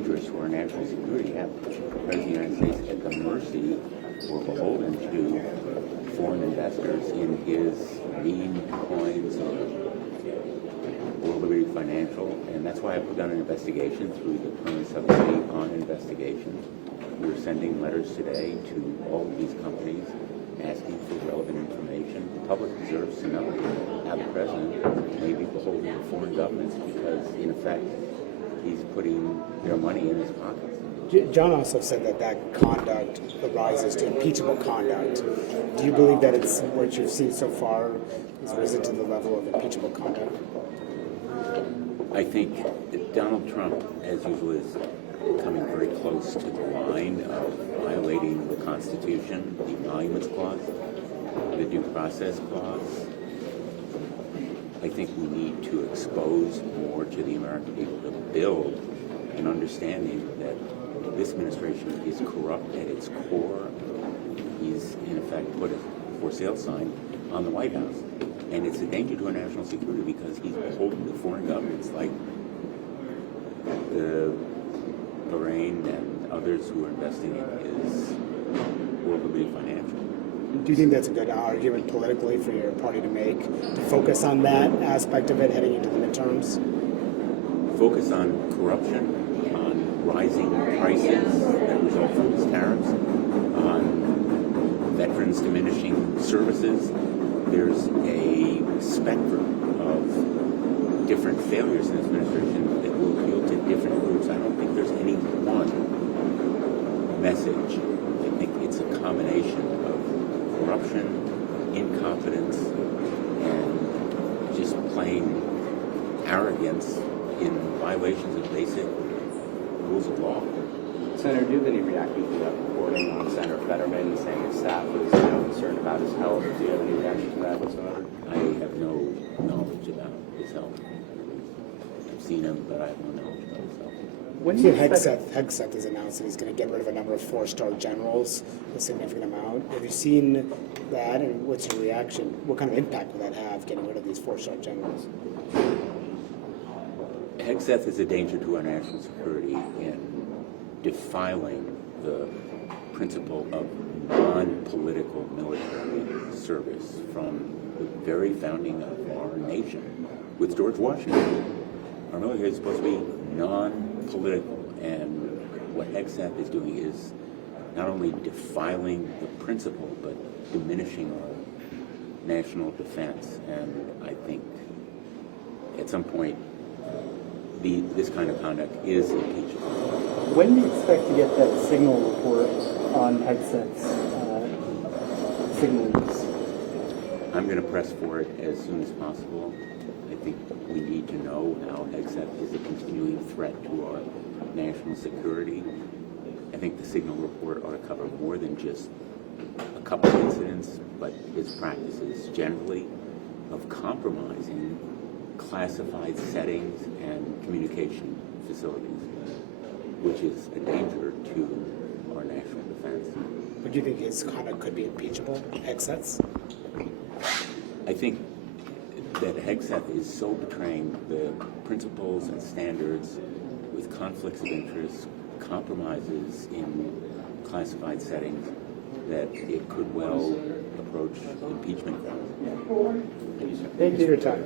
dangerous to our national security. Have the President of the United States at the mercy or beholden to foreign investors in his mean coins or Liberty Financial, and that's why I've begun an investigation through the Permanent Subcommittee on Investigation. We're sending letters today to all of these companies asking for relevant information. The public deserves to know how the president may be beholden to foreign governments because, in effect, he's putting their money in his pockets. John also said that conduct arises to impeachable conduct. Do you believe that it's what you've seen so far has risen to the level of impeachable conduct? I think that Donald Trump, as usual, is coming very close to the line of violating the Constitution, the Emoluments Clause, the Due Process Clause. I think we need to expose more to the American people to build an understanding that this administration is corrupt at its core. He's, in effect, put a for sale sign on the White House. And it's a danger to our national security because he's beholden to foreign governments like the Bahrain and others who are investing in his World Liberty Financial. Do you think that's a good argument politically for your party to make, to focus on that aspect of it heading into the midterms? Focus on corruption, on rising prices that result from his tariffs, on veterans diminishing services. There's a spectrum of different failures in this administration that will appeal to different groups. I don't think there's any one message. I think it's a combination of corruption, incompetence, and just plain arrogance in violations of basic rules of law. Senator, do you have any reaction to that reporting on Senator Fetterman saying his staff was concerned about his health? Do you have any reaction to that whatsoever? I have no knowledge about his health. I've seen him, but I have no knowledge about his health. When you Hegseth has announced that he's going to get rid of a number of four-star generals, a significant amount. Have you seen that, and what's your reaction? What kind of impact will that have, getting rid of these four-star generals? Hegseth is a danger to our national security in defiling the principle of non-political military service from the very founding of our nation. With George Washington, our military is supposed to be non-political, and what Hegseth is doing is not only defiling the principle, but diminishing our national defense. And I think at some point, this kind of conduct is impeachable. When do you expect to get that signal report on Hegseth's signals? I'm going to press for it as soon as possible. I think we need to know how Hegseth is a continuing threat to our national security. I think the signal report ought to cover more than just a couple of incidents, but his practices generally of compromising classified settings and communication facilities, which is a danger to our national defense. But do you think his conduct could be impeachable, Hegseth's? I think that Hegseth is so betraying the principles and standards with conflicts of interest, compromises in classified settings, that it could well approach impeachment. Thank you for your time.